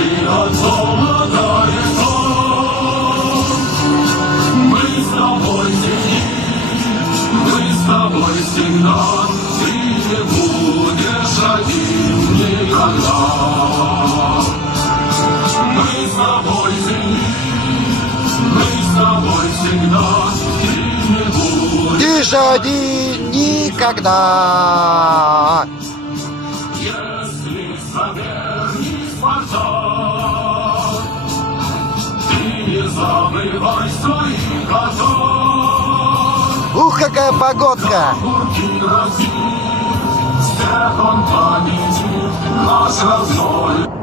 ты от золота веков. Мы с тобой земли, мы с тобой всегда, ты не будешь один никогда. Мы с тобой земли, мы с тобой всегда, ты не будешь. Ты же один никогда. Если соперник Спартак, ты не забывай своих отцов. Ух, какая погодка! Руки разделит, всех он победит, наш родной.